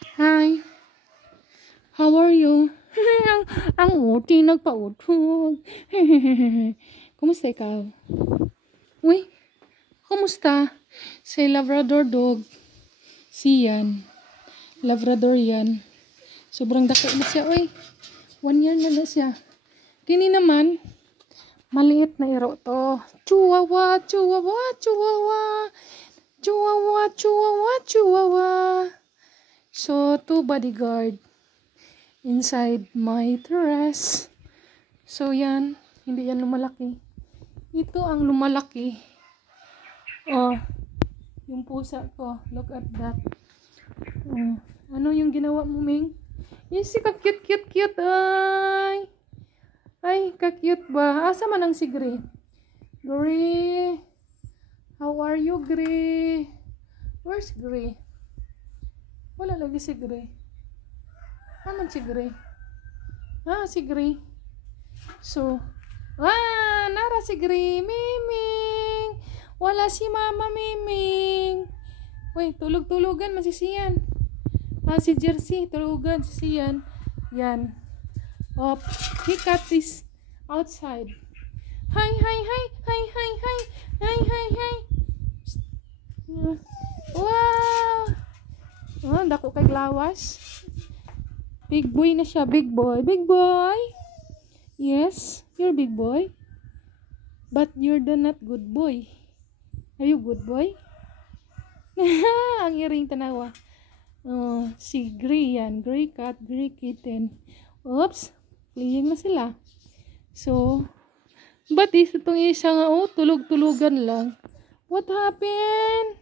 Hi, how are you? ang uti nagpautog. Kumusta ikaw? Uy, kumusta? Si Labrador dog. Si yan. Labrador yan. Sobrang dako na siya. Uy, 1 year na siya. Kini naman, maliit na iro to. Chihuahua, chihuahua, chihuahua. Chihuahua, chihuahua, chihuahua. So, 2 bodyguard inside my terrace. So, yan. Hindi yan lumalaki. Ito ang lumalaki. Oh, yung pusa ko. Look at that. Oh, ano yung ginawa mo, Ming? Yes, si ka-cute-cute-cute. Ay, ka-cute ba? Asa man ang si Gray? Gray. How are you, Gray? Where's Gray? Wala lagi si Gray. Aman si Gray? Si Gray. So, nara si Gray. Miming. Wala si Mama Miming. Uy, tulog-tulogan, masisiyan. Si Jersey, tulugan, sisiyan. Yan. He cut this outside. Hi, hi, hi, hi, hi, hi, hi, hi, hi. Wow! Dako kay glawas. Big boy na siya, big boy. Big boy! Yes, you're big boy. But you're the not good boy. Are you good boy? Ang iring tanawa. Si Gray yan. Gray cat, Gray kitten. Oops! Playing na sila. So, but itong isa nga, tulog-tulugan lang. What happened?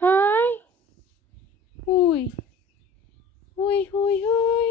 Hi? Huy. Huy, huy, huy.